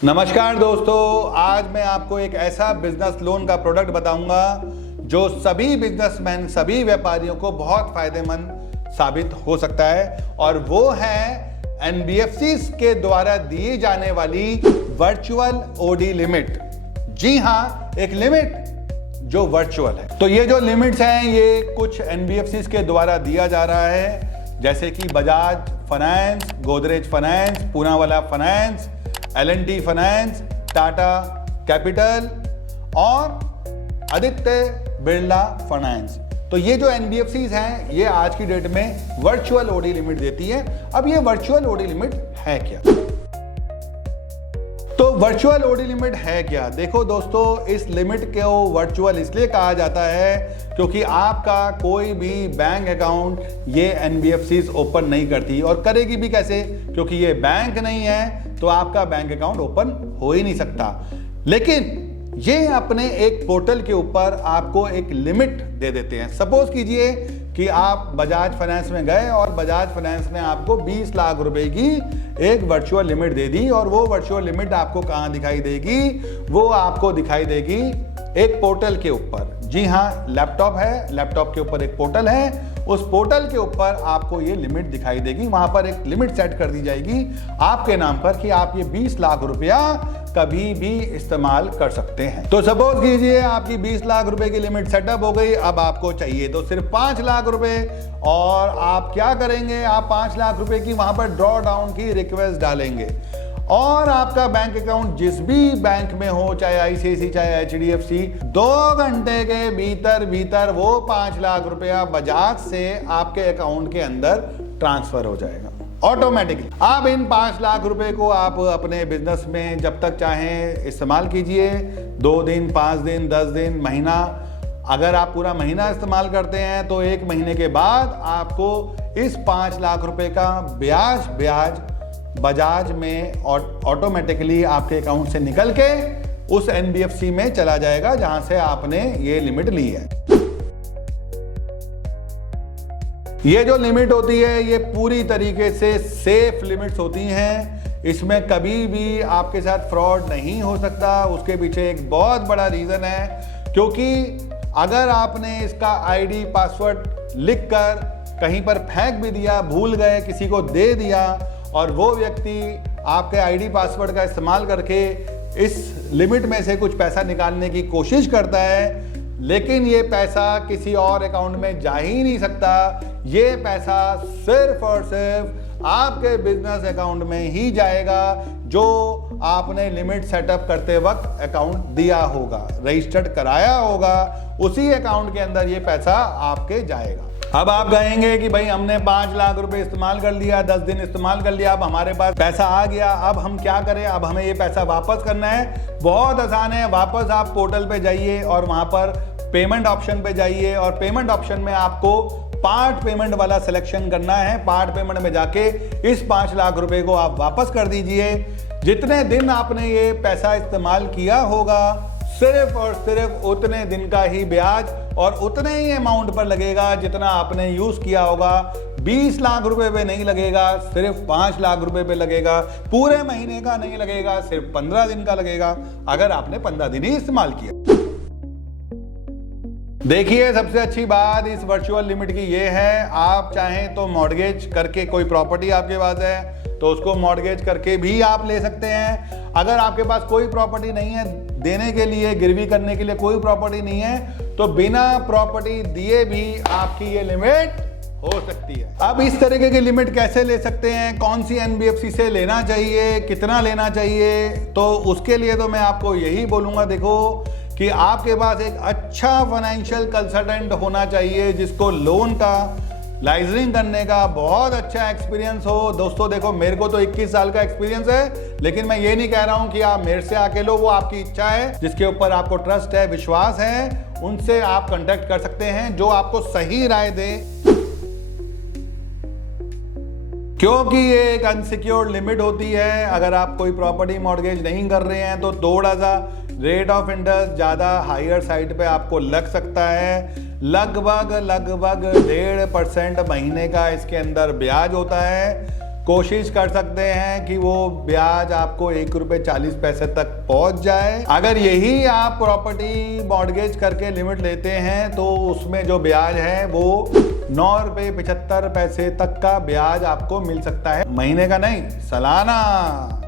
नमस्कार दोस्तों, आज मैं आपको एक ऐसा बिजनेस लोन का प्रोडक्ट बताऊंगा जो सभी बिजनेसमैन, सभी व्यापारियों को बहुत फायदेमंद साबित हो सकता है। और वो है एनबीएफसीज के द्वारा दी जाने वाली वर्चुअल ओडी लिमिट। जी हाँ, एक लिमिट जो वर्चुअल है। तो ये जो लिमिट्स हैं ये कुछ एनबीएफसीज के द्वारा दिया जा रहा है, जैसे कि Bajaj finance, Godrej finance, Poonawalla finance, L&T finance, Tata capital और आदित्य बिरला फाइनेंस। तो ये जो एनबीएफसीज हैं ये आज की डेट में वर्चुअल ओडी लिमिट देती है। अब ये वर्चुअल ओडी लिमिट है क्या? तो वर्चुअल ओडी लिमिट है क्या? देखो दोस्तों, इस लिमिट को वर्चुअल इसलिए कहा जाता है क्योंकि आपका कोई भी बैंक अकाउंट ये एनबीएफसीज ओपन नहीं करती, और करेगी भी कैसे? क्योंकि ये बैंक नहीं है तो आपका बैंक अकाउंट ओपन हो ही नहीं सकता। लेकिन ये अपने एक पोर्टल के ऊपर आपको एक लिमिट दे देते हैं। सपोज कीजिए कि आप बजाज फाइनेंस में गए और बजाज फाइनेंस ने आपको 20 लाख रुपए की एक वर्चुअल लिमिट दे दी, और वो वर्चुअल लिमिट आपको कहां दिखाई देगी? वो आपको दिखाई देगी एक पोर्टल के ऊपर। जी हाँ, लैपटॉप है, लैपटॉप के ऊपर एक पोर्टल है, उस पोर्टल के ऊपर आपको ये लिमिट दिखाई देगी। वहां पर एक लिमिट सेट कर दी जाएगी आपके नाम पर कि आप ये 20 लाख रुपया कभी भी इस्तेमाल कर सकते हैं। तो सपोज कीजिए आपकी 20 लाख रुपए की लिमिट सेटअप हो गई। अब आपको चाहिए तो सिर्फ 5 लाख रुपए, और आप क्या करेंगे? आप 5 लाख रुपए की वहां पर ड्रॉ डाउन की रिक्वेस्ट डालेंगे, और आपका बैंक अकाउंट जिस भी बैंक में हो, चाहे आईसीआईसी चाहे एचडीएफसी, 2 घंटे के भीतर वो 5 लाख रुपया बजाज से आपके अकाउंट के अंदर ट्रांसफर हो जाएगा ऑटोमेटिकली। आप इन 5 लाख रुपए को आप अपने बिजनेस में जब तक चाहें इस्तेमाल कीजिए। 2 दिन, 5 दिन, 10 दिन, महीना। अगर आप पूरा महीना इस्तेमाल करते हैं तो 1 महीने के बाद आपको इस 5 लाख रुपए का ब्याज बजाज में ऑटोमेटिकली आपके अकाउंट से निकल के उस एनबीएफसी में चला जाएगा जहां से आपने ये लिमिट ली है। ये जो लिमिट होती है ये पूरी तरीके से सेफ लिमिट्स होती हैं। इसमें कभी भी आपके साथ फ्रॉड नहीं हो सकता। उसके पीछे एक बहुत बड़ा रीजन है, क्योंकि अगर आपने इसका आईडी पासवर्ड लिखकर कहीं पर फेंक भी दिया, भूल गए, किसी को दे दिया, और वो व्यक्ति आपके आईडी पासवर्ड का इस्तेमाल करके इस लिमिट में से कुछ पैसा निकालने की कोशिश करता है, लेकिन ये पैसा किसी और अकाउंट में जा ही नहीं सकता। ये पैसा सिर्फ और सिर्फ आपके बिजनेस अकाउंट में ही जाएगा जो आपने लिमिट सेटअप करते वक्त अकाउंट दिया होगा, रजिस्टर्ड कराया होगा। उसी अकाउंट के अंदर ये पैसा आपके जाएगा। अब आप कहेंगे कि भाई हमने 5 लाख रुपए इस्तेमाल कर लिया, 10 दिन इस्तेमाल कर लिया, अब हमारे पास पैसा आ गया, अब हम क्या करें? अब हमें ये पैसा वापस करना है। बहुत आसान है। वापस आप पोर्टल पे जाइए और वहां पर पेमेंट ऑप्शन पे जाइए, और पेमेंट ऑप्शन में आपको पार्ट पेमेंट वाला सिलेक्शन करना है। पार्ट पेमेंट में जाके इस 5 लाख रुपए को आप वापस कर दीजिए। जितने दिन आपने ये पैसा इस्तेमाल किया होगा, सिर्फ और सिर्फ उतने दिन का ही ब्याज और उतने ही अमाउंट पर लगेगा जितना आपने यूज किया होगा। 20 लाख रुपए पे नहीं लगेगा, सिर्फ 5 लाख रुपए पे लगेगा। पूरे महीने का नहीं लगेगा, सिर्फ 15 दिन का लगेगा, अगर आपने 15 दिन ही इस्तेमाल किया। देखिए, सबसे अच्छी बात इस वर्चुअल लिमिट की ये है, आप चाहें तो मॉर्गेज करके, कोई प्रॉपर्टी आपके पास है तो उसको मॉर्गेज करके भी आप ले सकते हैं। अगर आपके पास कोई प्रॉपर्टी नहीं है देने के लिए, गिरवी करने के लिए कोई प्रॉपर्टी नहीं है, तो बिना प्रॉपर्टी दिए भी आपकी ये लिमिट हो सकती है। अब इस तरीके की लिमिट कैसे ले सकते हैं, कौन सी एनबीएफसी से लेना चाहिए, कितना लेना चाहिए, तो उसके लिए तो मैं आपको यही बोलूंगा, देखो कि आपके पास एक अच्छा फाइनेंशियल कंसल्टेंट होना चाहिए जिसको लोन का लाइजनिंग करने का बहुत अच्छा एक्सपीरियंस हो। दोस्तों देखो, मेरे को तो 21 साल का एक्सपीरियंस है, लेकिन मैं ये नहीं कह रहा हूं कि आप मेरे से आके लो, वो आपकी इच्छा है। जिसके ऊपर आपको ट्रस्ट है, विश्वास है, उनसे आप कांटेक्ट कर सकते हैं जो आपको सही राय दे। क्योंकि ये एक अनसिक्योर्ड लिमिट होती है। अगर आप कोई प्रॉपर्टी मॉर्गेज नहीं कर रहे हैं तो थोड़ा सा रेट ऑफ इंटरेस्ट ज़्यादा हायर साइड पे आपको लग सकता है। लगभग 1.5% महीने का इसके अंदर ब्याज होता है। कोशिश कर सकते हैं कि वो ब्याज आपको ₹1.40 तक पहुंच जाए। अगर यही आप प्रॉपर्टी मॉर्गेज करके लिमिट लेते हैं तो उसमें जो ब्याज है वो ₹9.75 तक का ब्याज आपको मिल सकता है, महीने का नहीं, सालाना।